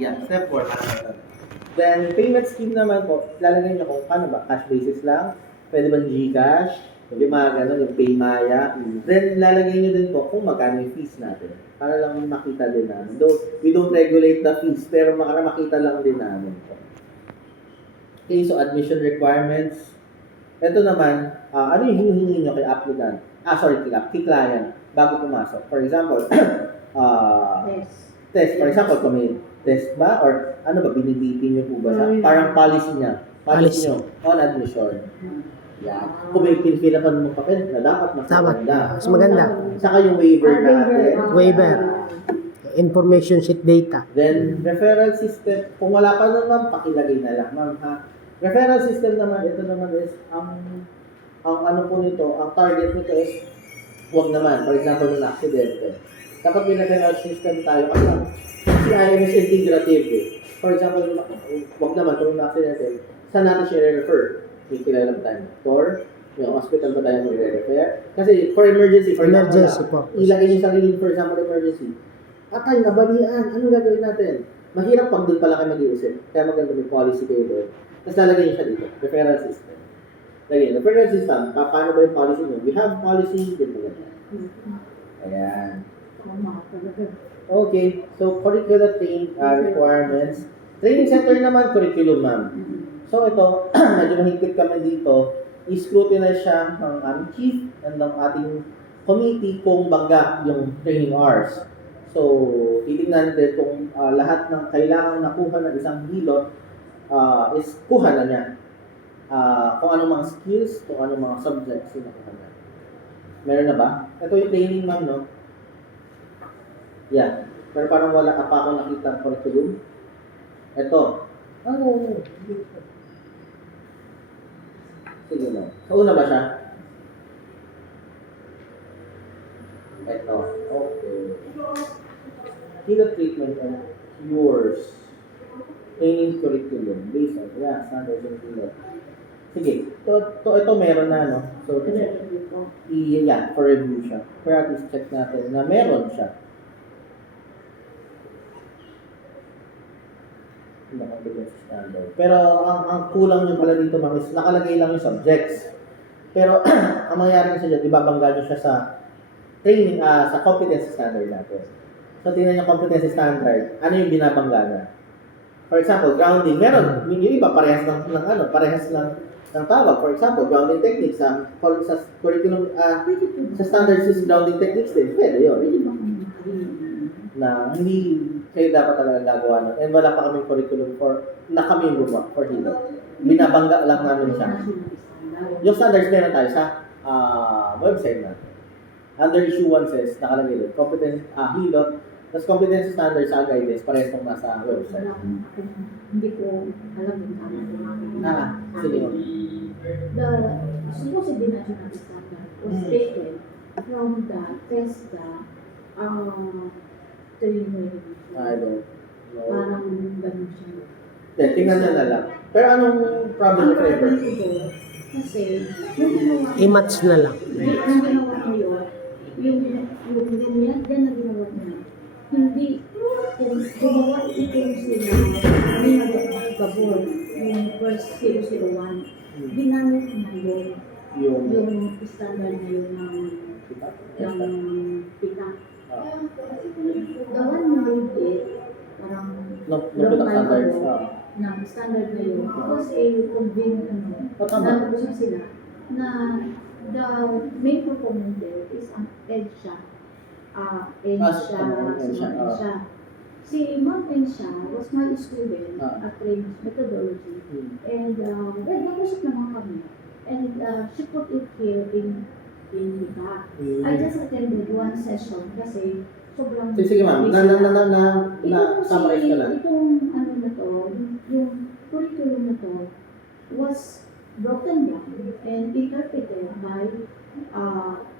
Yeah, step 4. Then, payment scheme naman po, lalagay nyo kung paano ba, cash basis lang, pwede ba Gcash, yung mga gano'n, yung Paymaya. Then, lalagay nyo din po kung magkano yung fees natin. Para lang makita din namin. Though, we don't regulate the fees, pero makita lang din namin po. Okay, so admission requirements. Ito naman, ano yung hinihingi nyo kay applicant? Kay client, bago pumasok. For example, test. For example, kung may test ba? Or ano ba, binibiti nyo po ba sa? Parang policy niya. Policy nyo on admission. Yeah. Kung may pinfill up ng papel na dapat mas maganda. Mas maganda. Saka yung waiver natin. Waiver. Information sheet data. Then, referral system. Kung wala pa naman, pakilagay na lang. Ma'am, ha? Referral system naman, ito naman is, ang ano po nito, ang target nito is, huwag naman. For example, ng aksidente. Kapag may referral system tayo, kasi si IMS integrative eh. For example, huwag naman, kung ng aksidente, saan natin siya refer? May kilala ba tayo? Doctor? May hospital ba tayo mag-refer? Kasi for emergency, for Emergency example, po. ilagay niyo sa sarili, for example, emergency. Atay, nabalian. Ano gagawin natin? Mahirap pag doon pala kayo mag-iisip. Kaya maganda may policy kayo doon. Tapos lalagay niyo siya dito. Referral system. Lagyan. Referral system. Paano ba yung policy niyo? We have policy. Dito maganda. Ayan. Okay. So, curricular requirements. Training center naman, curriculum, ma'am. So, ito, medyo mahigpit kami dito. I-scrutinize siya ng aming chief and ng ating committee kung bangga yung training hours. So, titignan din kung lahat ng kailangan nakuha ng isang hilot is kuha na niya. Kung anong mga skills, kung anong mga subjects yung nakuha niya. Meron na ba? Ito yung training, ma'am, no? Yeah. Pero parang wala ka pa ako nakita ang curriculum. Ito. Sige lang. So, una ba siya? Ito. Okay. Hilot treatment and cures. Training curriculum. Based on, standards and hilot. Sige. Ito meron na, no? So, for review siya. For at least check natin na meron siya. Standard. Pero ang kulang nyo pala dito, ma'am, is nakalagay lang yung subjects. Pero ang mangyayari kasi dyan, ibabangga nyo siya sa training, sa competency standard natin. So, tingnan nyo competency standard. Ano yung binabangga na? For example, grounding. Meron. Yung iba, parehas ng tawag. For example, grounding techniques. Sa curriculum, sa standards is grounding techniques din. Pwede yun. Na hindi kayo dapat talaga gagawa nun. And wala pa kaming curriculum na kami yung gumawa for hilot. Binabangga lang namin siya. Yung standards meron tayo sa website natin. Under issue 1 says, nakalagay doon, competence, hilot, tapos competency standards sa guidance, parehas nung nasa website. Hindi ko alam yung tama. Sige mo. The supposed national standard was taken from the TESDA training. I don't know. Parang ganun siya. Tingnan na lang. Pero anong problem Ang with paper? problem ko kasi, yung ginawa I-match na lang. yung ginawa ko yun, yung yan na ginawa niya. Hindi, gumawa ito sila, may nagkabor, yung first 001. Ginamit na yun, yung standard na yun ng pitak. The one na we did, parang long time ago, ng standard na yun, because nalabos na sila, na the main proponent there is ang EDSA. EDSA. Si Ma'am EDSA was my student at Training Methodology. And nag-usap naman kami. And she put it here in the back. I just attended one session kasi sobrang... Sige ma'am, summarize ka lang. Itong ano na to, yung curriculum na to was broken down and interpreted by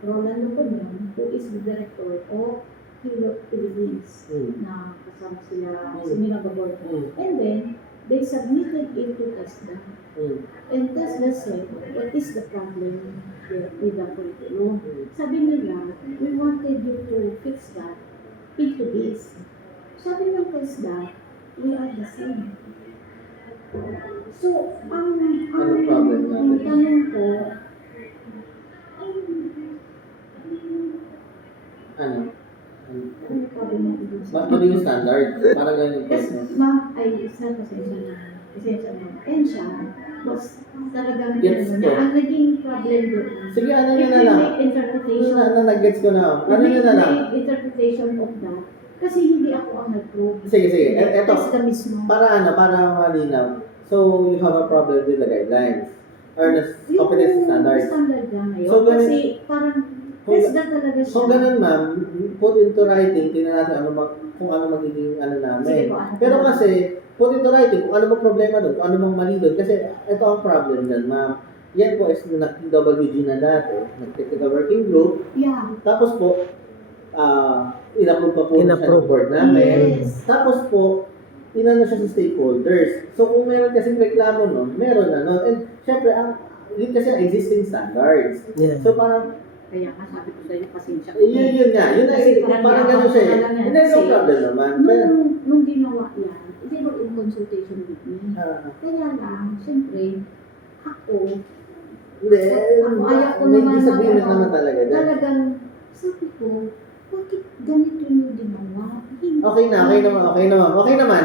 Roland Loponion, who is the director of Hilot Philippines, na kasama sila sa Minagabor. And then, they submitted it to TESDA. And TESDA said, what is the problem with the curriculum? Sabi nila, we wanted you to fix that into this. Sabi ng TESDA, we are the same. So, ang Anong problem natin? tanong ko, Ano? ano problem natin dun sa- Mali yung standard. Parang ganyan po. Yes, ma'am, ay isa pasensya na. And siya, was talagang Yes, niya, po. ang naging problem doon. Sige, ano If yun na we lang. make interpretation, Nag-gets ko na. Ano yun na lang. make interpretation of that, kasi hindi ako ang nag-prove. Sige, sige. Eto. Test mismo. Para malinaw. So, you have a problem with the guidelines. Or the competency standards. Standard lang ngayon. So, ganun- kasi parang, Kung- test na talaga siya. Kung ganun, ma'am, put into writing, tingnan natin kung ano magiging Sige namin. po, ano Pero po? kasi, put into writing, kung ano bang problema doon, kung ano bang mali doon. Kasi ito ang problem dyan, ma'am. Yan po is nag-WG na dati, nag-technical working group, Yeah. tapos po, in-approve pa po siya ng In-approve. board namin. Yes. Tapos po, inano siya sa stakeholders. So kung meron kasing reklamo nun, meron na nun. And syempre, yun kasi ang existing standards. Yeah. So parang, Kaya nga sabi ko sa'yo, pasensya yun nga. Yun na, Kasi parang parang gano'n siya. nakakala nga. Hindi, no Kasi problem naman. Pero, Nung ginawa yan, they were in consultation with me. Kaya lang, siyempre, ako, hindi, ayaw ko may naman disagreement na- naman talaga. dyan. talagang, sabi ko, bakit ganito yung ginawa? Hindi. Okay naman.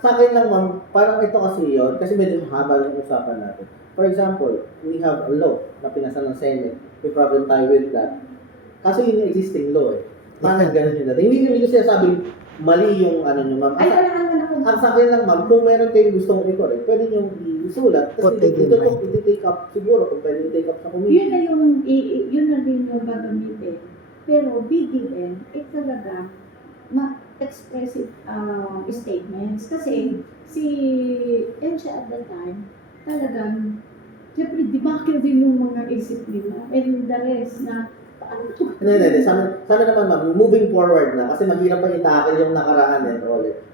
Sa akin lang, ma'am, parang ito kasi yun, kasi medyo mahaba yung usapan natin. For example, we have a law na pinasa ng Senate. May problem tayo with that. Kasi yun yung existing law eh. Parang ganun yun natin. Hindi ko sinasabing mali yung ano nyo, ma'am. Ay, wala naman ako. Ang sa akin lang, ma'am, kung meron kayong gustong i-correct, pwede nyo isulat. Put Kasi it in ito writing. iti-take up siguro kung pwede i-take up sa Yun committee. na yun na rin yung gagamitin. Pero BDM, talaga, expressive statements. Kasi si Ensha at that time, talagang, siyempre, debakil din yung mga isip nila. And the rest na, paano ito? Hindi. Sa amin naman, ma'am, moving forward na. Kasi mahirap pa i-tackle yung nakaraan eh.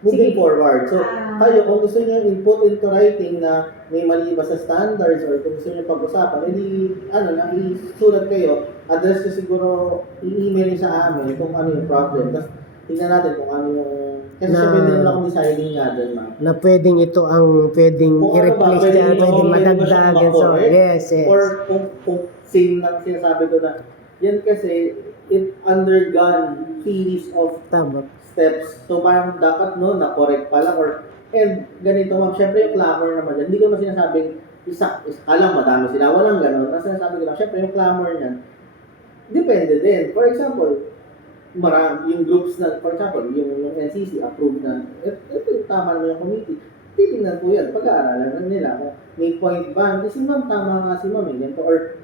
Moving Sige. forward. So, Ah. kayo, kung gusto nyo input into writing na may mali ba sa standards or kung gusto nyo pag-usapan, edi, isulat kayo, address nyo siguro, i-email nyo sa amin kung ano yung problem. Tapos, tingnan natin kung ano yung, kasi Na- syempre din naman akong deciding nga dun, ma'am. Na pwedeng ito ang pwedeng Kung ano ba, i-replace pwedeng dyan, ito, pwedeng pwede ba siyang madagdag. And so, makorek? yes. Or kung same lang sinasabi ko na, yan kasi, it undergone series of Tama. steps. So parang dapat na-correct pala or and ganito ma'am, syempre yung clamor naman yan. Hindi ko naman sinasabing alam madami sila. Walang ganun. Ang sinasabi ko lang, syempre yung clamor niyan, depende din. For example, yung groups na, for example, yung NCC approved na, ito tama naman yung committee. Titingnan po yan, pag-aaralan na nila. Kung may point ba? Hindi si ma'am, tama nga si ma'am. Ganito. Or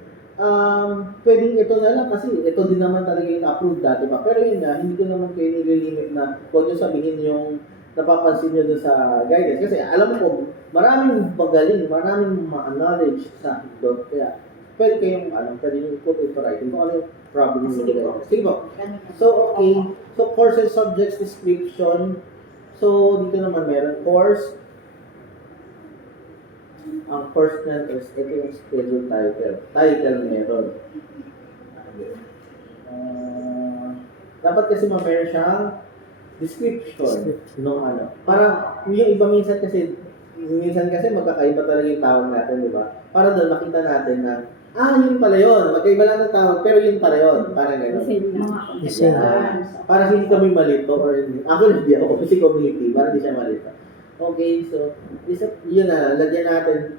pwedeng ito na lang kasi ito din naman talaga yung approved dati ba. Pero yun nga, hindi ko naman kayo nililimit na huwag nyo sabihin yung napapansin nyo doon sa guidance. Kasi alam ko, maraming magaling, maraming knowledge sa doon. Kaya pwede kayong, pwede nyo put into writing kung ano yung problem nyo. Sige po. Sige po. So, okay. So, course and subjects description. So, dito naman meron course. Ang course na is, ito yung schedule title. Title meron. Dapat kasi meron siyang description nung ano. Parang, yung iba minsan kasi magkakaiba talaga yung tawag natin, di ba? Para doon makita natin na, yun pala yun. Magkaiba lang ng tawag, pero yun pala yun. Parang gano'n. Kasi, Para hindi kami malito or hindi. Ako hindi ako kasi community, para hindi siya malito. Okay, so yun na, lagyan natin.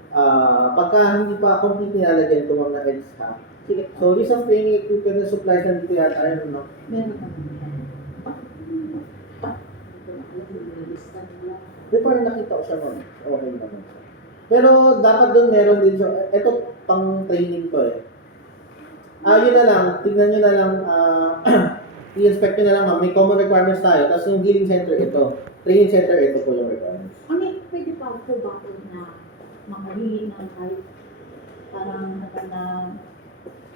Pagka hindi pa complete nilalagyan ito mga edits ha. Sige. So, list of training equipment and supplies nandito yata yun, no? Meron ka. Di parang nakita ko siya nun. Okay naman siya. Pero dapat doon meron din siya. Ito pang training to eh. Yun na lang. Tignan nyo na lang. I-inspect nyo na lang ma'am. May common requirements tayo. Tapos yung healing center ito. Training center ito po yung requirements. Ano, pwede pa po ba ako na makahiling ng kahit parang na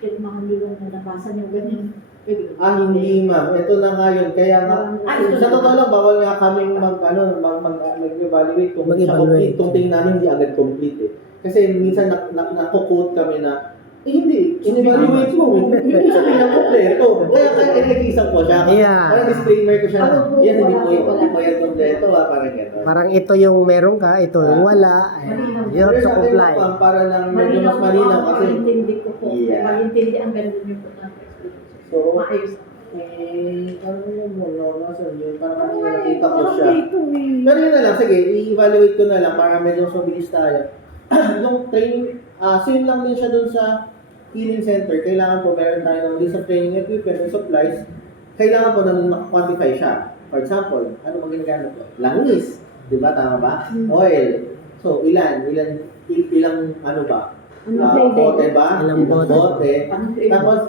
pirmahan nila na nabasa niyo ganyan? Pwede ba? Hindi ma'am. Ito na nga yun. Kaya nga, Ito sa na totoo nga. lang, bawal nga kaming mag-evaluate kung siya Mag-evaluate. complete. Kung tingin namin, hindi agad complete eh. Kasi minsan nakukote kami na hindi. In-evaluate mo. Hindi siya pinakompleto. Kaya nag-isang ko siya. Yeah. Parang disclaimer ko siya. Yan, hindi po yan kompleto. Parang gano'n. Parang ito yung meron ka, ito yung wala. You have Pero to sa akin, comply. ma'am, para lang medyo mas malinaw kasi. Malintindi ko po. Yeah. Malintindi ang ganun yung po ng explanation. So, Maayos. ano mo, nasan yun? Parang kanina nakita ko siya. Pero yun na lang, sige, i-evaluate ko na lang para medyo mas mabilis tayo. Yung training, same lang din siya dun sa healing center. Kailangan po meron tayo ng list of training equipment and supplies. Kailangan po na quantify siya. For example, ano bang ginagamit ko? Langis. Di ba? Tama ba? Oil. So, ilang ano ba? Bote ba? Ilang bote. Tapos,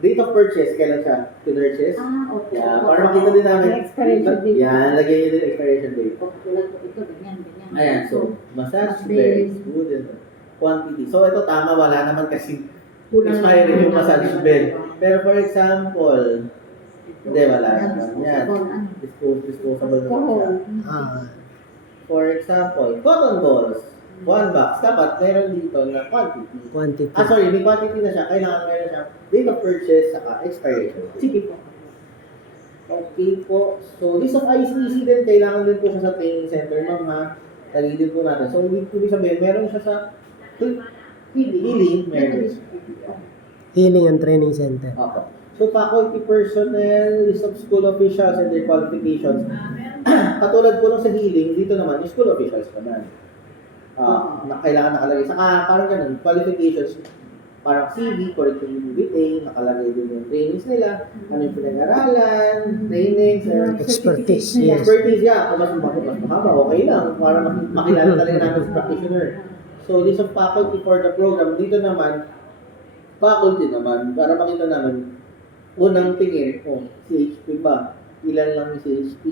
date of purchase, kailan siya pinurchase? Okay. Yeah, para makita din namin. Expiration date. Yan, lagyan niyo din expiration date. Tulad po ito, ganyan. Ayan, so, massage bed, food and quantity. So, ito tama, wala naman kasi expiring yung massage bed. Pero for example, hindi, wala naman. Yan, disposable naman siya. Ah, For example, cotton balls, 1 box. Dapat meron dito na quantity. quantity. Sorry, may quantity na siya. Kailangan meron siya date of purchase saka expiration. Sige po. Okay po. So, list of ICC din, kailangan din po siya sa training center, ma'am ha. Tagilid po natin. So, ibig sabihin, meron siya sa healing, meron. Healing and Training Center. Okay. So, faculty personnel, list of school officials and their qualifications. Katulad po nung sa healing, dito naman, yung school officials naman. Na kailangan nakalagay. Saka, parang ganun, qualifications, parang CV, curriculum vitae, nakalagay din yung trainings nila, ano yung pinag-aralan, trainings, Expertise, yes. expertise, yeah. Kung mas mahaba, okay lang. Para makilala talaga namin sa practitioner. So, list of faculty for the program. Dito naman, faculty naman, para makita namin, unang tingin, CHP ba? Ilan lang yung CHP?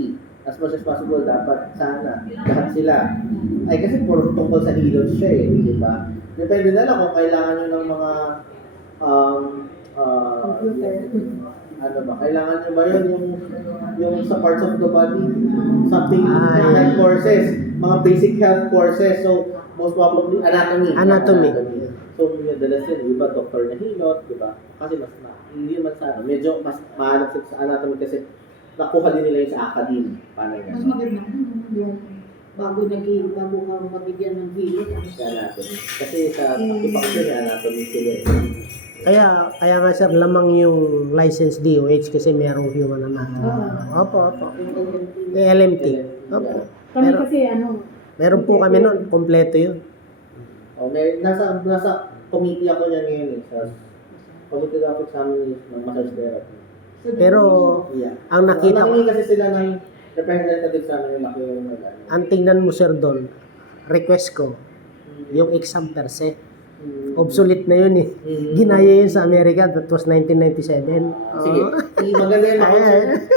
As much as possible, dapat sana, lahat sila. Ay, kasi puro tungkol sa hilot siya di ba? Depende na lang kung kailangan nyo ng mga, ano ba, kailangan nyo ba yun, yung sa parts of the body, something, health courses, mga basic health courses, so, most probably, anatomy. So, yung dalas yun, iba, doktor na hilot, di ba? Kasi hindi naman sa medyo mas maalam sa anatomy kasi nakuha din nila yung sa academe. Paano Mas yan? maganda yung bago ka mabigyan ng hilot. Sa anatomy. Kasi sa acupuncture, anatomy sila. Kaya nga sir, lamang yung license DOH kasi merong human anatomy. Opo. LMT. Opo. Kami kasi Meron po kami nun, kompleto yun. Nasa committee ako niya ngayon sa committee of examination ng massage therapy. Pero, ang nakita ko, Nangingi kasi sila ng representative sa amin yung laki yung magana. ang tingnan mo sir doon, request ko, yung exam per se. Obsolete na yun eh. Ginaya yun sa Amerika, that was 1997. Sige, maganda yung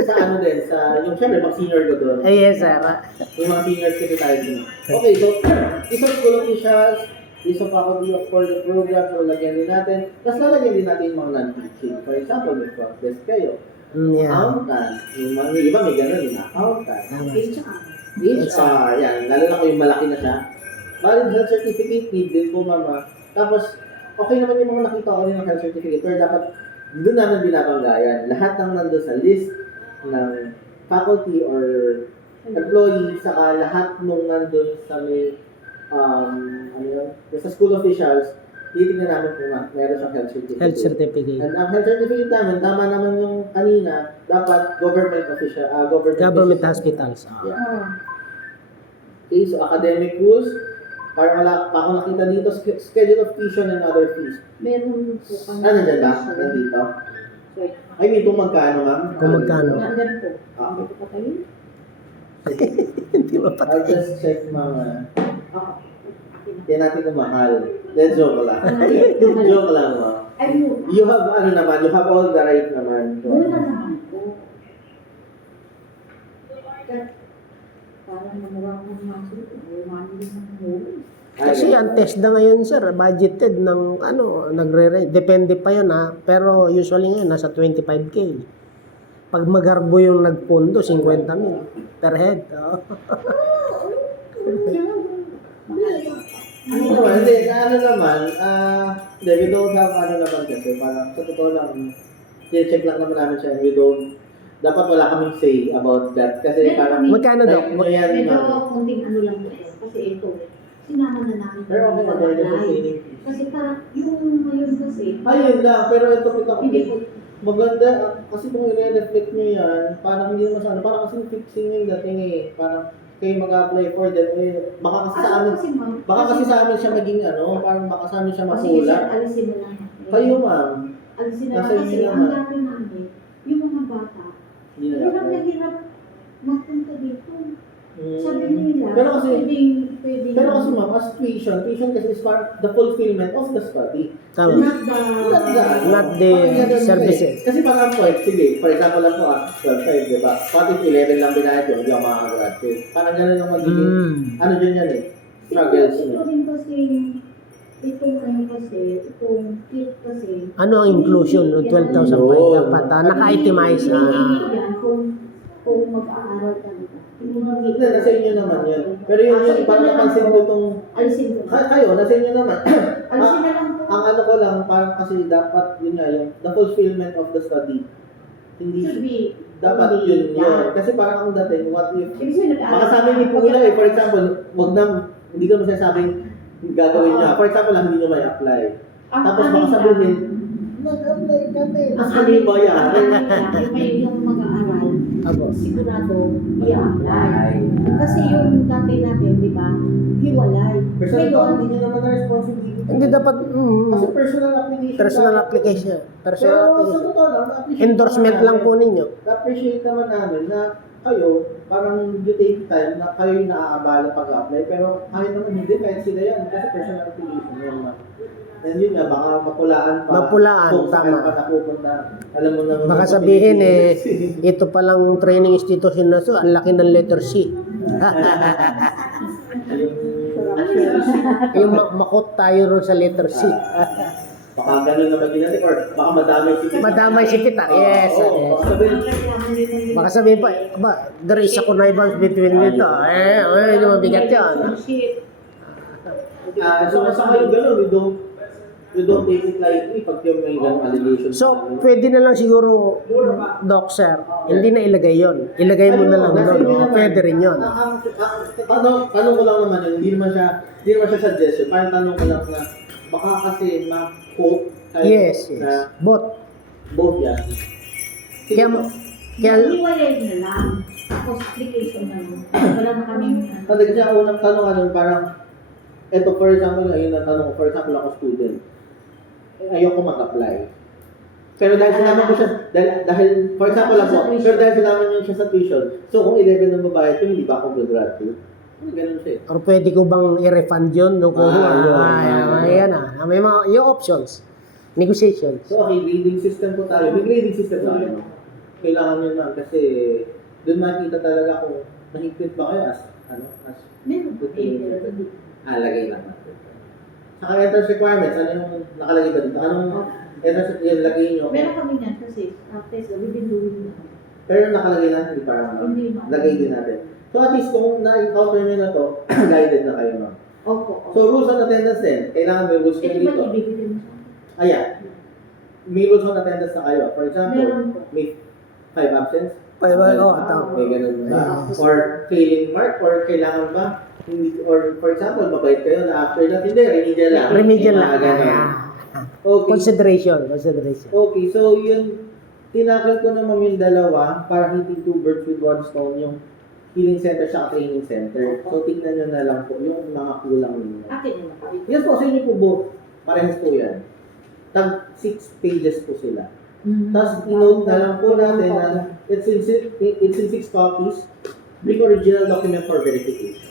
sa ano din, yung syempre mag-senior ko doon. Yes sir. Yung mga seniors kasi tayo din. Okay, so, isang school officials, isang faculty for the program, so lagyan din natin. Tapos lalagyan din natin yung mga non-teaching. For example, may front desk kayo. Yeah. Accountant. Yung iba may gano'n yung accountant. Tama. HR, yan. Lalo na kung yung malaki na siya. Valid health certificate, need din po mama. Tapos, okay naman yung mga nakita ko rin ng health certificate. Pero dapat, doon namin binabanggayan. Lahat ng nandun sa list ng faculty or employee, saka lahat nung nandun sa may sa school officials, titignan namin kung meron siyang health certificate. Health certificate. And ang health certificate namin, tama naman yung kanina, dapat government official, Government hospitals. Yeah. Okay, so academic rules, parang wala pa ako nakita dito, schedule of tuition and other fees. Meron po kami. Nandyan ba? Nandito? I mean, kung magkano, ma'am? Kung magkano. Nandyan po. Ah, Hindi ko pa tayo. Hindi ba I'll just check, mama. Kaya natin kung mahal. Then joke lang. Joke lang, ma'am. You have, you have all the right naman. Wala naman po. Parang namuha ko ng maso. Wala naman. Kasi ang test na ngayon sir, budgeted ng depende pa yun pero usually ngayon nasa 25K. Pag magarbo yung nagpundo, 50,000 per head. Ano naman, Hindi, we don't have ano naman kasi, parang sa totoo lang, check lang naman namin siya, we don't, dapat wala kaming say about that. Kasi Meron parang, kami- Magkano daw? like, yan, Medyo ma'am. konting ano lang ito. Kasi ito, sinama na namin. Pero okay na, dahil sa Ay, saving. kasi parang yung ngayon kasi, Ayun lang, pero ito kita ko. hindi po, Maganda, kasi kung i-reflect nyo yan, parang hindi naman sa ano, parang kasi fixing yung dating eh. Parang kayo mag-apply for that, eh, baka kasi sa amin, kasi ma'am, baka kasi sa amin siya maging ano, parang baka sa amin siya kasi makulang. alisin na lang. Kayo ma'am, Alisin na nasa lang inyo kasi ang naman. dami namin, yung mga bata, Hindi na hirap na apply. hirap magpunta dito. Mm. Sabi nila, Pero kasi, pwedeng, pero kasi ma'am, as tuition kasi is part the fulfillment of the study. Tama. Not the services. Kasi parang po, sige, for example lang po 12, di ba? What if 11 lang binayad yun, hindi ako makakagraduate. Parang gano'n yung magiging, ano dyan yan eh, struggles. Ito no? rin kasi, itong ano kasi, itong kit kasi, Ano ang inclusion ng 12,000 pa? Dapat naka-itemize na. yan kung mag-aaral talaga. Hindi, nasa inyo naman yun. Pero yun yung parang napansin ko itong, Alisin ko. kayo, nasa inyo naman. Alisin na lang po. Ang ano ko lang, parang kasi dapat yun nga, yung the fulfillment of the study. Hindi, Should be. dapat yun yun. Kasi parang ang dating, what if, Ibig sabihin, nag-aaral. baka sabi ni Pula eh, for example, wag na, hindi ko naman sinasabing gagawin niya. For example lang, hindi nyo may apply. Ang Tapos amin baka lang, sabihin, nag-apply kami. ang Mas amin kami ba yan? ang amin lang, yung mag-aaral, Ako. sigurado i-apply. Kasi yung dati natin, di ba, hiwalay. Pero sa ito, Ngayon, hindi nyo naman na responsibility. Hindi dapat, Kasi personal application. personal dapat. application. Personal Pero sa application. totoo lang, na-appreciate Endorsement naman lang namin. po ninyo. Na-appreciate naman namin na kayo, parang you take time na kayo yung naaabala pag-apply. Pero kahit naman hindi, kahit sila yan. Kasi personal application yan. And yun nga, baka mapulaan pa. Mapulaan, kung saan tama. pa napupunta. Alam mo naman. Baka sabihin eh, ito palang training institution na to, ang laki ng letter C. Yung makot tayo ron sa letter C. Baka ganun na maging natin. Or baka madamay si kita. Madamay si kita, yes. Oo, yes. baka sabihin, Baka sabihin pa, ba, there is a connivance between dito. Hindi mabigat yan. so sa kayo ganun, we don't take it lightly pag yung may ganung allegation. So, pwede na lang siguro, Doc Sir, hindi na ilagay yon. Ilagay mo na lang doon. No? Pwede rin yun. Tanong ko lang naman yun, hindi naman siya suggestion. Parang tanong ko lang na baka kasi ma-quote kayo Yes, na yes. both yan. Kaya, kaya, hiwalay na lang. Tapos application na lang. Wala na kami. Kasi ang unang tanong ano, parang eto for example, ayun ang tanong ko, for example ako student. Ayoko mag-apply. Pero dahil sinabi ko siya, dahil for example lang po, pero dahil sinabi niyo siya sa tuition, so kung 11 ng babae ko, hindi ba ako graduate? Ganun siya. or pwede ko bang i-refund yun? No? Kung, ayan na. May mga, yung options. Negotiations. So okay, grading system po tayo. May grading system tayo. No? Kailangan nyo na kasi doon makikita talaga kung nahigpit ba kayo as Meron. lagay lang. Sa entrance requirements, ano yung nakalagay ba dito? Anong entrance yung lagay nyo? Meron kami yan kasi Tesla, we've been doing that. Pero nakalagay na, hindi parang Hindi na. lagay din natin. So at least kung na-encounter nyo na to, guided na kayo ma'am. Opo. So rules on attendance din, kailangan may rules kayo Ito ba dito. ibibigay mo siya? Ayan, may rules on attendance na kayo. For example, Meron po. may 5 absence. Tama. May ganun ba? Or failing mark, or kailangan ba? Hindi, or for example, mabait kayo na after that, hindi, remedial lang. Remedial Mga lang. ganun. Okay. Consideration. Okay, so yun, tinakal ko naman yung dalawa para hitting 2 birds with 1 stone, yung healing center sa training center. So tignan nyo na lang po yung mga kulang ninyo. Akin na lang. Yes po, sa inyo po both. Parehas po yan. Tag 6 pages po sila. Tapos i-note na lang po natin na it's in 6 copies. Bring original document for verification.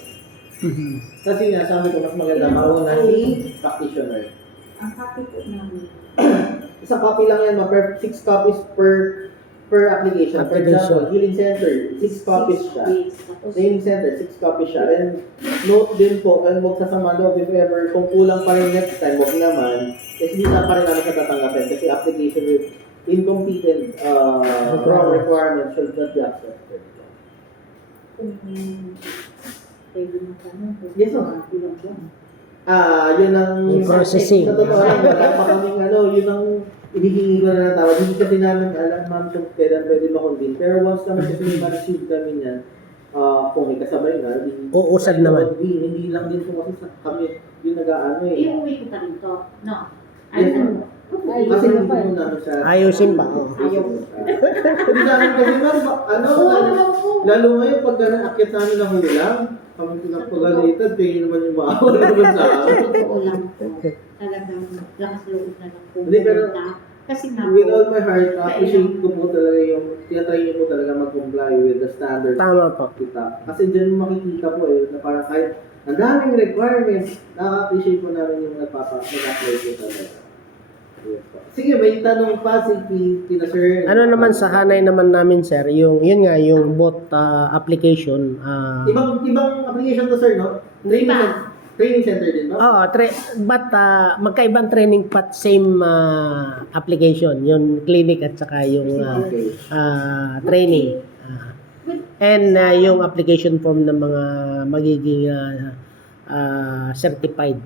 Kasi nga, sabi ko mas maganda mauna si practitioner. Ang copy po namin. Isang copy lang yan, 6 copies per application. For example, healing center, 6 copies siya. Training center, 6 copies siya. And note din po, and huwag sasama loob if ever, kung kulang pa rin next time, huwag naman, kasi hindi na pa rin namin siya tatanggapin. Kasi application with incomplete and wrong requirements should not be accepted. Kung pwede mo tanong, Yes, ma'am. ilang buwan. Yun ang... Yung processing. Sa totoo lang, wala pa kaming yun ang hinihingi ko na ng tawad. Hindi kasi namin alam, ma'am, kung kailan pwede makonvene. Pero once naman kasi may ma-receive kami niyan, kung may kasabay na, Uusad naman. Hindi lang din po kasi kami yung nag-aano eh. Iuwi ko pa rin to. No. Ay, Yes, ano? Kasi hindi po namin siya... Ayusin pa, oo. Ayaw. Hindi namin kasi ma'am, lalo ngayon pag naakyat namin ng hulang, kami pinapagalitan, tingin naman yung bawal naman sa amin. Totoo lang po. Talagang lakas loob na lang po. Hindi, pero Kasi nga with po, all my heart, appreciate ko po talaga yung, tinatry niyo po talaga mag-comply with the standards Tama po. kita. Kasi dyan makikita po na parang kahit ang daming requirements, nakaka-appreciate po namin yung nag-apply po talaga. Yes po. Sige, may tanong pa si Tina Sir. Ano naman sa hanay naman namin, sir, yun nga, yung bot application. Ibang application to, sir, no? Training center din, no? Oo, but magkaibang training but same application, yung clinic at saka yung Okay. training. And yung application form ng mga magiging certified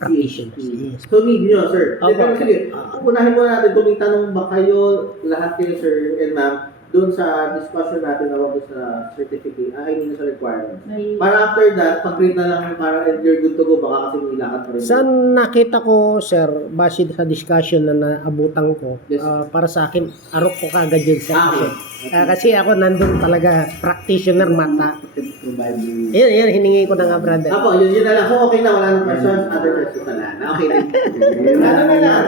practitioners. Yes. So, need nyo, sir. Opo. Pero sige, unahin muna natin kung may tanong ba kayo, lahat kayo, sir and ma'am, doon sa discussion natin about sa certificate, sa requirements. may Para after that, pag-print na lang para you're good to go, baka kasi may lakad pa rin. Sa nakita ko, sir, base sa discussion na naabutan ko, Yes. para sa akin, arok ko kagad yun sa akin. Okay. Kasi ako nandun talaga, practitioner mata. Yan, hiningi ko na nga, brother. Apo, yun na lang. So, okay na, wala nang questions, other questions na lang. Okay na. Ano na lang?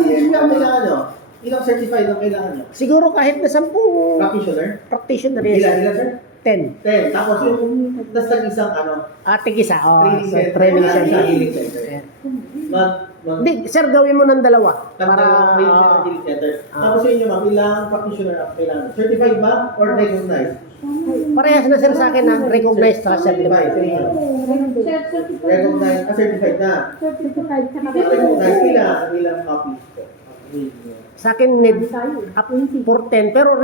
Ilang kailangan nyo? Ilang certified ang kailangan nyo? Siguro kahit na 10 Practitioner? practitioner, Ilan, yes. sir? 10. 10. Tapos yung, tas isang Ating isa, training so, center. training Wala center. sa training center. Hindi, sir, gawin mo ng dalawa. Para training center. Tapos sa inyo, ma'am, ilang practitioner ang kailangan? Certified ba? Or recognized? Parehas na, sir, sa akin na recognized sa Certified. certified. Sa inyo. Recognized. Certified na. certified sa Recognized. Ilang copies po? Sa akin, need up for 10, pero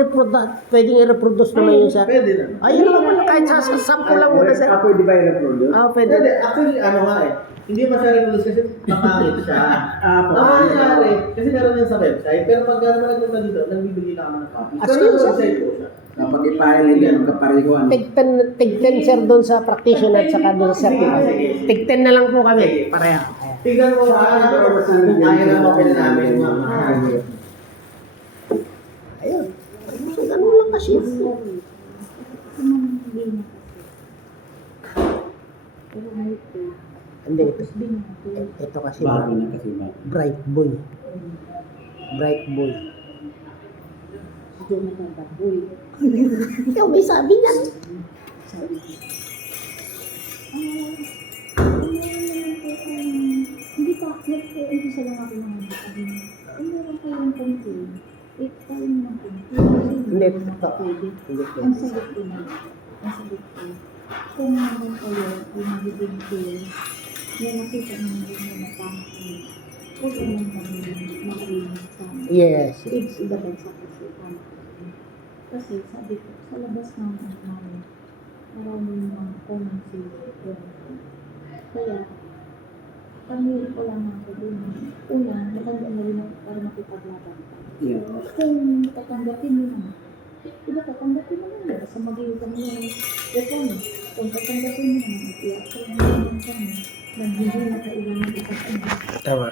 pwedeng i-reproduce naman yun, sir. Pwede na. Ayun naman pala, kahit sa sample lang muna, sir. Pwede ba i-reproduce? Pwede. Hindi, actually, nga hindi masyadong release kasi papangit siya. Ang nangyari, kasi meron yan sa website, pero pag naman nagpunta dito, nagbibigay na kami ng copy. Ah, Pero sige, yung sir. website po siya. Kapag i-file hindi magkapareho, Tig 10, sir, doon sa practitioner at saka doon sa certified. Tig 10 na lang po kami, pareha. Tignan mo, kung kaya na mapila namin, ma'am. Ayun. So, ganun lang kasi. Hindi, ito kasi bago na kasi ba? bright boy. Bright boy. Ikaw may sabi niyan. Hindi pa, nag-umpisa lang ako ng sabi. Meron kayong control. Tayo naman control. Hindi, Pwede. Hindi po. Ang sagot ko na. Ang sagot ko. Kung naman kayo ay magiging clear, na nakita namin na napangit. Huwag naman kami mag-rinig sa Yes. pigs ilabag sa kasukan. Kasi sabi ko, sa labas ng namin, maraming mga common sense. Kaya, kami wala na ako dun. Una, matanda na rin ako para makipaglaban ka. Yeah. Kung tatanggapin mo naman, diba tatanggapin mo naman, basta magiging kami ng reklamo. Kung tatanggapin mo naman, iyak ko naman kami, na hindi na kailangan isa't isa. Tama.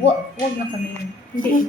Huwag na kami. Hindi.